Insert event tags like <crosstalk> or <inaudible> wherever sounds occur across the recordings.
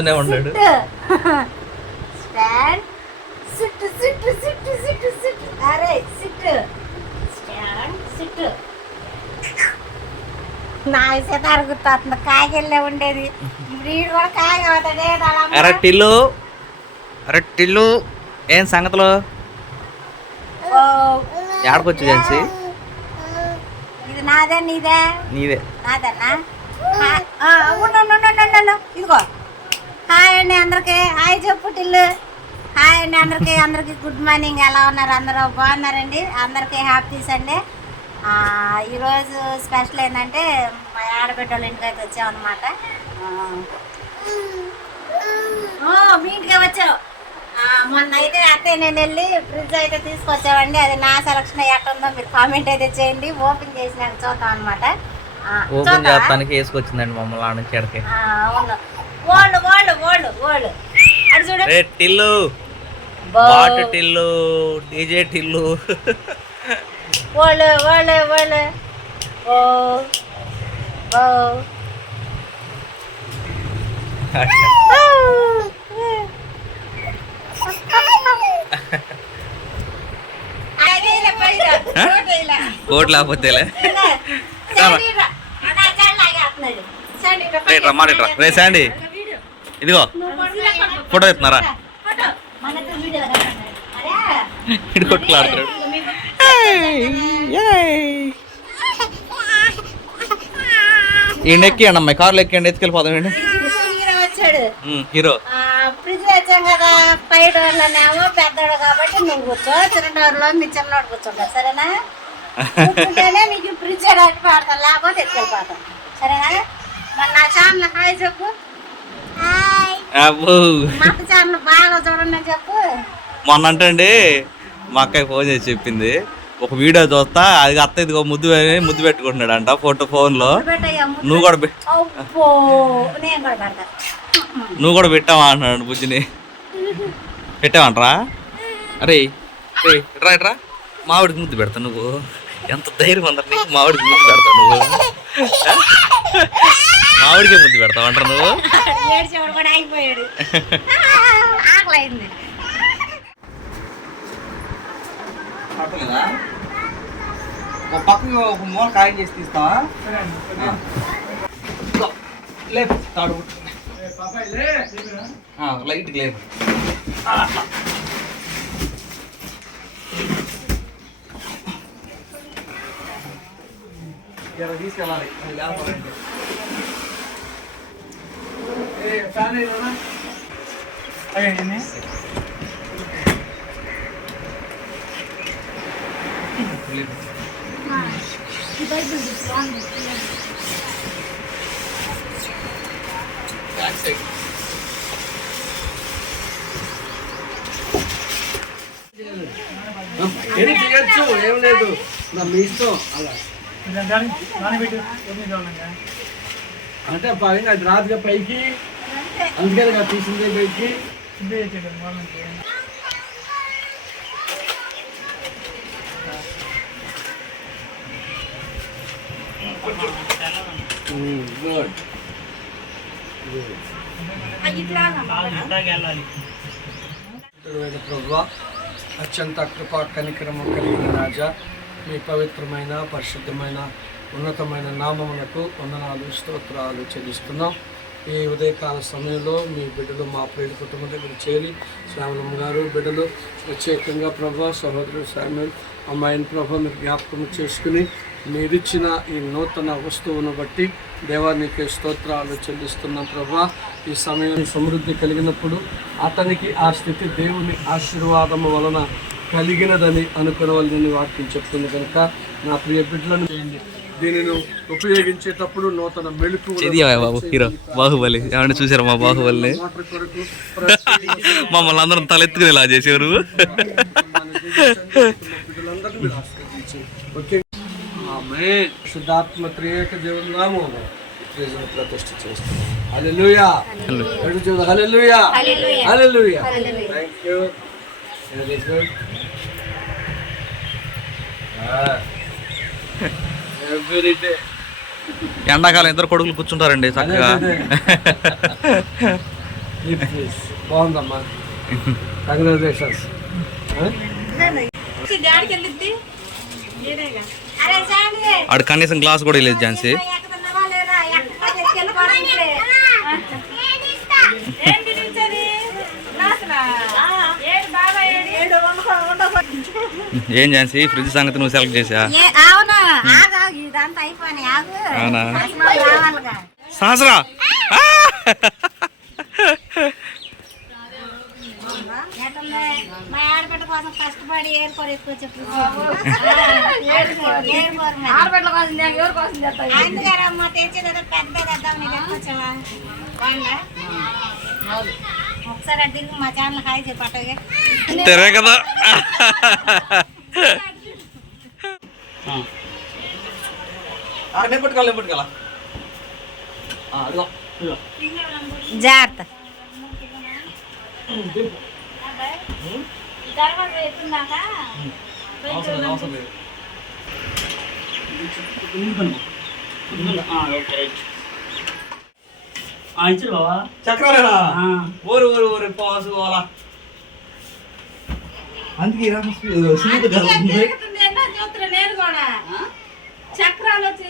నుంచునే ఉన్నాడు stand sit sit sit sit sit అరే sit stand sit నా చేత అరుగుతుంది కాయకెళ్ళే ఉండేది. ఇప్పుడు ఈడు కూడా కాయ అవుతాడే అరే టిల్లు. అరే టిల్లు. ఏం సంగతులు? ఏడకొచ్చు జెన్సీ ఇది నాదే నీదే? నీదే. నాదన్నా. ఇదిగో. హాయ్ అండి అందరికి. హాయ్ చెప్పు టిల్లు. హాయ్ అండి అందరికి. అందరికి గుడ్ మార్నింగ్. ఎలా ఉన్నారు? అందరూ బాగున్నారండి? అందరికి హ్యాపీ సండే ఆ, ఈరోజు స్పెషల్ ఏంటంటే మా ఆడబిడ్డ వాళ్ళ ఇంటికి అయితే వచ్చామన్నమాట. ఆ, ఓ, మీ ఇంటికే వచ్చావు. మొన్న అయితే అత్తయ్య నేను వెళ్ళి ఫ్రిడ్జ్ అయితే తీసుకొచ్చామండి. అది నా సెలక్షన్ ఎట్టుందో మీరు కామెంట్ అయితే చేయండి. ఓపెన్ చేసినాక చూద్దాం అనమాట ఓపెన్ చేస్తానికి వేసుకొచ్చిందండి మమ్మల్ని ఆడ నుంచి ఎడకి అవును. అటు రే టిల్లు. బాట్ టిల్లు డీజే టిల్లు. ఓ ఓ. కోట్ లేకపోతేలే రమ్మా రే. శాండీ ఇదిగో. ఫోటో ఎత్తున్నారా ఇటు కొట్లాడుతాడు ఈయన ఎక్కియండి అమ్మాయి కార్లో ఎక్కియండి ఎత్తుకెళ్ళిపోతాం ఏంటి? హీరో వచ్చాడు. హీరో ఫ్రిడ్జ్ కదా పై డోర్లోనేమో పెద్దోడు కాబట్టి నువ్వు కూర్చో చిన్న డోర్లో మీ చిన్నోడు కూర్చుంటావు సరేనా? కూర్చుంటేనే నీకు ఫ్రిడ్జ్ అడిగి పాడతాను లేకపోతే ఎత్తుకెళ్ళిపోతాం సరేనా? మరి నా ఛానల్ హాయ్ చెప్పు హాయ్ అబ్బో మా అక్క ఛానల్ బాగా చూడండి అని చెప్పు మొన్న అంటే మా అక్కయ్య ఫోన్ చేసి చెప్పింది. ఒక వీడియో చూస్తా అది అత్త ఇదిగో ముద్దు ముద్దు పెట్టుకుంటున్నాడు అంట ఫోటో ఫోన్లో. పెట్టయ్యా నువ్వు కూడా నువ్వు కూడా పెట్టావా అంటున్నాడు బుజ్జిని. పెట్టావంటరా? అరే రే ఇట్రా ఇట్రా మామిడికి ముద్దు పెడతా నువ్వు. ఎంత ధైర్యం అందరు నీకు? మామిడికి ముద్దు పెడతావు నువ్వు? మామిడికే ముద్దు పెడతావు అంటారు నువ్వు? ఒక పక్కన ఒక మూల కాయం చేసి తీస్తావా? లేదు తాడు లైట్ లేదు తీసుకెళ్ళాలి. అది లేకపోతే లేదు. బ్యాక్ సైడ్ ఏం చేయొచ్చు? ఏం లేదు. నా మీ ఇష్టం. అలా. అంటే పైన అది రాదుగా పైకి అందుకని కదా తీసింది పైకి గుడ్ ప్రభు అత్యంత కృపా కనికరము కలిగిన రాజా మీ పవిత్రమైన పరిశుద్ధమైన ఉన్నతమైన నామమునకు వందనాలు స్తోత్రాలు చెల్లిస్తున్నాం. ఈ ఉదయకాల సమయంలో మీ బిడ్డలు మా ప్రేడు కుటుంబం దగ్గర చేరి శ్యామలమ్మ గారు బిడ్డలు ప్రత్యేకంగా ప్రభా సహోదరుడు శామ్యుల్ అమ్మాయిని ప్రభా మీరు జ్ఞాపకం చేసుకుని మీరిచ్చిన ఈ నూతన వస్తువును బట్టి దేవానికి స్తోత్రాలు చెల్లిస్తున్నాం ప్రభా. ఈ సమయం సమృద్ధి కలిగినప్పుడు అతనికి ఆ స్థితి దేవుని ఆశీర్వాదము వలన కలిగినదని అనుకునవలని వాక్యం చెప్తుంది కనుక నా ప్రియ బిడ్డలను చేయండి. దీనిని ఉపయోగించేటప్పుడు నూతన మెళుకు బాహుబలి. ఏమన్నా చూసారా మా బాహుబలిని? <laughs> మమ్మల్ని అందరం తలెత్తుకుని ఇలా చేసేవారు. శుద్ధాత్మ త్రియేక దేవుని ప్రజలను ప్రతిష్ఠ చేస్తున్నాం హల్లెలూయా. హల్లెలూయా. హల్లెలూయా. థ్యాంక్ యూ ఎండాకాలం ఇద్దరు కొడుకులు కూర్చుంటారండి చక్కగా. బాగుందమ్మా. కంగ్రాచులేషన్స్ ఆడు కనీసం గ్లాస్ కూడా లేదు? ఝాన్సీ ఏం ఝాన్సీ? ఫ్రిడ్జ్ సంగతి నువ్వు సెలెక్ట్ చేసా అవును. సహస్రా పెద్ద ఒకసారి తిరిగి మా ఛానల్ హాయ్ చెప్పి అట్టగా తెరే కదా. పట్టుకోవాలి పట్టుకోవాలా? అదిగో జాగ్రత్త. అవసరం లేదు ఇచ్చారు బావా. చక్రాలేనా ఆ. ఊరు అందుకే చక్రాలు వచ్చి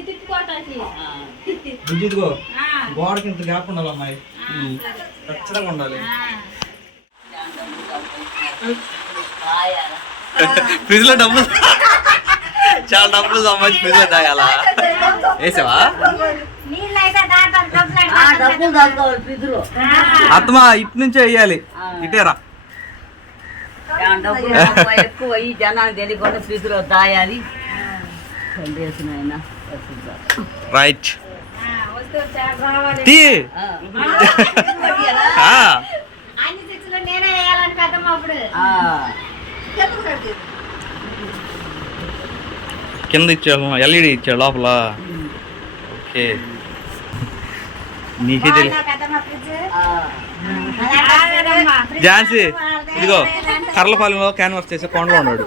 గోడకి ఇంత గ్యాప్ ఉండాలి అమ్మాయి. ఖచ్చితంగా ఉండాలి. ఫ్రిడ్జ్లో డబ్బులు చాలా డబ్బులు సంబంధించి ఫ్రిడ్జ్లో తాగాల వేసావా నీళ్ళు అయితే దాంట్లో డబ్బులు డబ్బులు ఫ్రిడ్జ్లో అత్తమా ఇటు నుంచే వేయాలి ఇటేరా ఎక్కువ ఈ జనానికి తెలియకుండా ఫ్రిడ్జ్లో దాయాలి. రైట్. తీ కింద ఇచ్చాము ఎల్ఈడి ఇచ్చాడు లోపల. ఓకే. నీకే తెలియదు ఝాన్సీ ఇదిగో కర్లపాలెంలో క్యాన్వాస్ చేసే కొండలో ఉన్నాడు.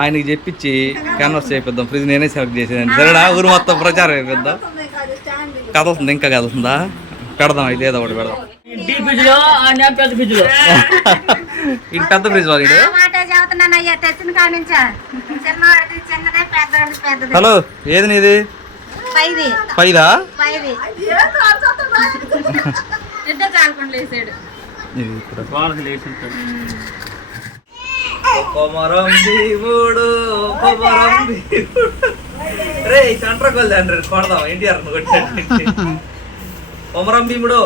ఆయనకి చెప్పించి క్యాన్వాస్ చేపిద్దాం. ఫ్రిడ్జ్ నేనే సెలెక్ట్ చేసేదాన్ని. సరేనా? ఊరు మొత్తం ప్రచారం అయిపోద్దాం? కదులుతుంది ఇంకా కదులుతుందా పెడదాం అయితే ఏదో ఒకటి పెడదాం. <laughs> ఇది పెద్ద ఫ్రిడ్జ్ పెద్దది. హలో ఏది నీది? పైది కొమరం భీముడు కొమరం భీముడు రే సెంటర్ గోల్ తండ్రి కొడదాం. ఎన్టీఆర్ కొట్టాడు కొమరం భీముడు.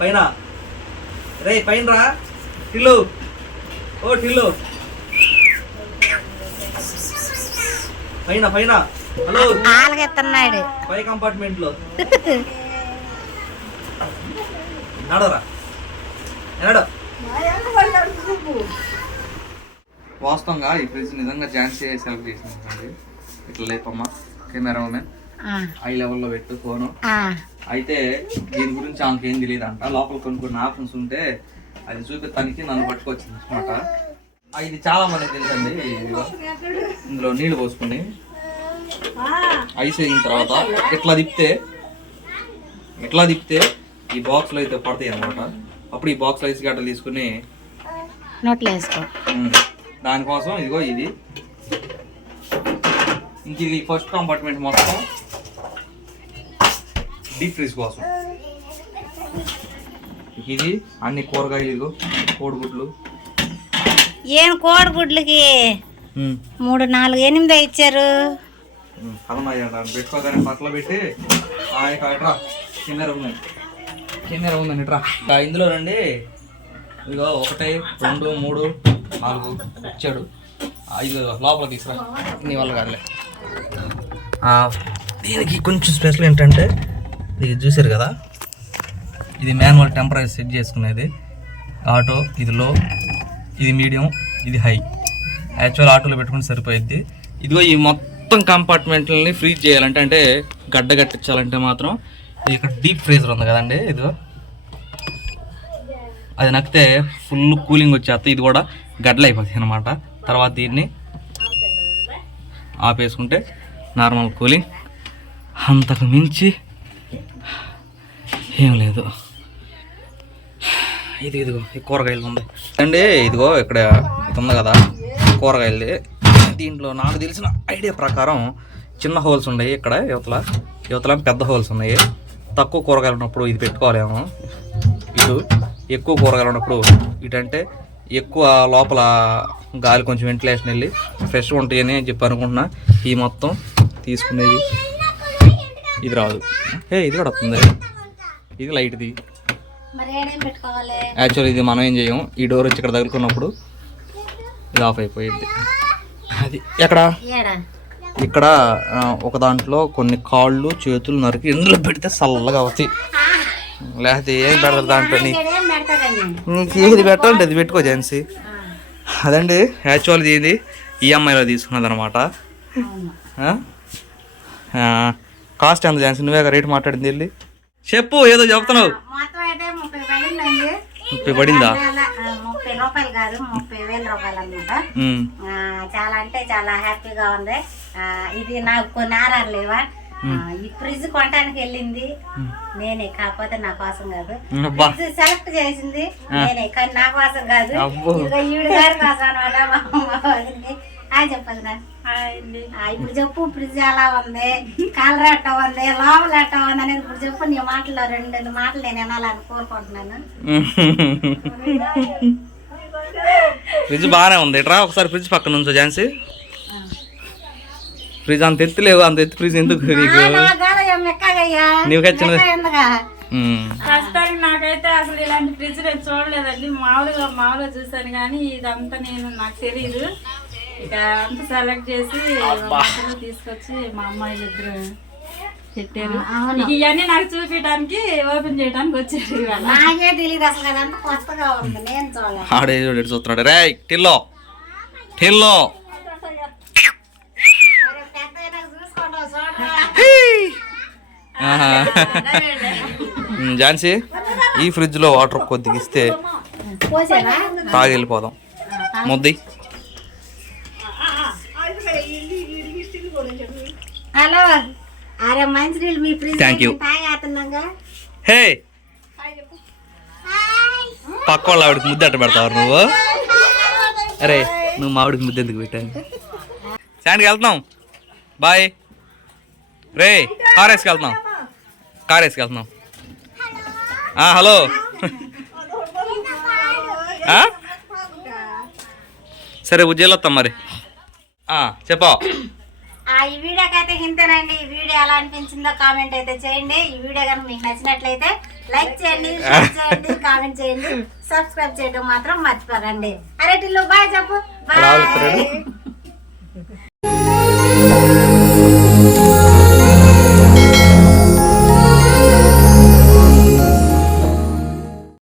పైన. రే పైన రా. టిల్లు. ఓ టిల్లు. పైన పైన. పై కంపార్ట్మెంట్లో నడరా నడు వాస్తవంగా ఈ ఫ్రిడ్జ్ నిజంగా ఝాన్సీ సెలెక్ట్ చేసింది ఇట్లా లేపమ్మా. కెమెరా ఉమెన్ ఐ లెవెల్లో పెట్టు ఫోను. అయితే దీని గురించి ఆమెకి ఏం తెలియదు అంట లోపల కొన్ని కొన్ని ఆప్షన్స్ ఉంటే అది చూపిస్తానికి నన్ను పట్టుకొచ్చింది అనమాట ఇది చాలా మందికి తెలుసండి. ఇందులో నీళ్ళు పోసుకుని. ఐస్ అయిన తర్వాత ఇట్లా తిప్పితే ఇట్లా తిప్పితే ఈ బాక్స్లో అయితే పడతాయి అనమాట అప్పుడు ఈ బాక్స్లో ఐస్ గడ్డలు తీసుకుని నోట్లో వేసుకో. ఉమ్, దానికోసం ఇదిగో ఇది. ఇంక ఇది ఫస్ట్ కంపార్ట్మెంట్ మొత్తం డీప్ ఫ్రీజ్ కోసం. ఇది అన్ని కూరగాయలు ఇదిగో కోడిగుడ్లు. ఏం కోడిగుడ్లకి? మూడు నాలుగు ఎనిమిది ఇచ్చారు. ఉమ్, పెట్టుకోగానే పట్ల పెట్టి ఆ ఇక ఇట్రా కెమెరా ఉందండి కెమెరా ఉందండి ఇట్రా. ఇందులో రండి. ఇదిగో ఒకటి రెండు మూడు నాలుగు ఇచ్చాడు ఐదు లోపల తీసుకురా. నీ వల్ల కాదులే. దీనికి కొంచెం స్పెషల్ ఏంటంటే ఇది చూసారు కదా? ఇది మాన్యువల్ టెంపరేచర్ సెట్ చేసుకునేది. ఆటో ఇది లో ఇది మీడియం ఇది హై. యాక్చువల్ ఆటోలో పెట్టుకుంటే సరిపోయిద్ది. ఇదిగో ఈ మొత్తం కంపార్ట్మెంట్లని ఫ్రీజ్ చేయాలంటే అంటే గడ్డ కట్టించాలంటే మాత్రం ఇక్కడ డీప్ ఫ్రీజర్ ఉంది కదండి ఇదిగో. అది నక్కితే ఫుల్ కూలింగ్ వచ్చేస్తే ఇది కూడా గడ్డలు అయిపోతుంది అనమాట తర్వాత దీన్ని ఆపేసుకుంటే నార్మల్ కూలింగ్ అంతకు మించి ఏం లేదు. ఇది ఇదిగో ఈ కూరగాయలు ఉంది. అండి ఇదిగో ఇక్కడ ఇది ఉంది కదా కూరగాయలు దీంట్లో నాకు తెలిసిన ఐడియా ప్రకారం చిన్న హోల్స్ ఉన్నాయి ఇక్కడ యువతల. యువతల పెద్ద హోల్స్ ఉన్నాయి. తక్కువ కూరగాయలు ఉన్నప్పుడు ఇది పెట్టుకోవాలేమో ఇటు ఎక్కువ కూరగాయలు ఉన్నప్పుడు ఇటంటే ఎక్కువ లోపల గాలి కొంచెం వెంటిలేషన్ వెళ్ళి ఫ్రెష్గా ఉంటాయని చెప్పి అనుకుంటున్నా. ఈ మొత్తం తీసుకునేది ఇది రాదు. ఏ ఇది కూడా వస్తుంది. ఇది లైట్ది. యాక్చువల్ ఇది మనం ఏం చేయం? ఈ డోర్ వచ్చి ఇక్కడ తగులుకున్నప్పుడు ఇది ఆఫ్ అయిపోయింది అది ఎక్కడ? ఇక్కడ ఒక దాంట్లో కొన్ని కాళ్ళు చేతులు నరికి ఇందులో పెడితే చల్లగా అవుతాయి. లేకపోతే ఏం పెడతారు దాంట్లో నీకు ఏది పెట్టాలంటే అది పెట్టుకో జెన్సీ అదండి యాక్చువల్ ఇది ఈఎంఐలో తీసుకున్నది అనమాట కాస్ట్ ఎంత జెన్సీ నువ్వే రేట్ మాట్లాడింది వెళ్ళి. చెప్పు ఏదో చెప్తున్నావు. ముప్పై పడిందా? రూపాయలు కాదు ముప్పై వేల రూపాయలు అనమాట. చాలా అంటే చాలా హ్యాపీగా ఉంది. ఆ, ఇది నాకు కొన్ని ఆరాలు లేవా? ఈ ఫ్రిడ్జ్ కొనడానికి వెళ్ళింది. నేనే కాకపోతే నా కోసం కాదు. ఫ్రిడ్జ్ సెలెక్ట్ చేసింది. నేనే కానీ నా కోసం కాదు. ఈవిడ గారి కోసం అనమాట. హాయ్ చెప్పదు నా. ఇప్పుడు చెప్పు ఫ్రిడ్జ్ ఎలా ఉంది? కలర్ ఎట్ట ఉంది? లోపల ఎట్ట ఉంది అనేది ఇప్పుడు చెప్పు. నీ మాటలో రెండు రెండు మాటలు నేను వినాలని కోరుకుంటున్నాను. ఫ్రిడ్జ్ బాగానే ఉంది. ఇట్రా ఒకసారి ఫ్రిడ్జ్ పక్కన ఉంచు ఝాన్సీ. ఫ్రిడ్జ్ అంత ఎత్తు లేవు అంత ఎత్తు ఫ్రిడ్జ్ ఎందుకు నీకు? నీవు. ప్రస్తుతానికి నాకైతే అసలు ఇలాంటి ఫ్రిడ్జ్ నేను చూడలేదండి. మామూలుగా మామూలుగా చూసాను కానీ ఇదంతా నేను నాకు తెలియదు ఇక అంత సెలెక్ట్ చేసి తీసుకొచ్చి మా అమ్మాయిలు ఇద్దరు పెట్టారు. ఇక ఇవన్నీ నాకు చూపించడానికి ఓపెన్ చేయడానికి వచ్చారు ఇవాళ. నాకే తెలియదు అసలు అదంతా కొత్తగా ఉంది నేను చూడలేదు ఆడే చూస్తున్నాడు? రే టిల్లో. టిల్లో. ఝాన్సీ ఈ ఫ్రిడ్జ్లో వాటర్ కొద్దిగా ఇస్తే తాగి. వెళ్ళిపోదాం ముద్ది. హలో. అరే మంచినీళ్ళు మీ ఫ్రిడ్జ్ Thank you. తాగేస్తున్నాగా హే! పక్క వాళ్ళ ఆవిడకి ముద్ద అట్ట పెడతావు నువ్వు? అరే నువ్వు మావిడికి ముద్ద ఎందుకు పెట్టాను శాండ్కి వెళ్తున్నాం. బాయ్. రే కార్ వేసుకెళ్తున్నాం. కార్ వేసుకెళ్తున్నాం. ఆ, హలో. ఆ? సరే ఉజ్జయిలో వస్తాం మరి. ఆ, చెప్పా. ఆ ఈ వీడియోకి అయితే ఇంతేనండి. ఈ వీడియో ఎలా అనిపించిందో కామెంట్ అయితే చేయండి. ఈ వీడియో కనుక మీకు నచ్చినట్లయితే లైక్ చేయండి షేర్ చేయండి కామెంట్ చేయండి సబ్స్క్రైబ్ చేయడం మాత్రం మర్చిపోకండి. అరే టిల్లు బాయ్ చెప్పు. బాయ్.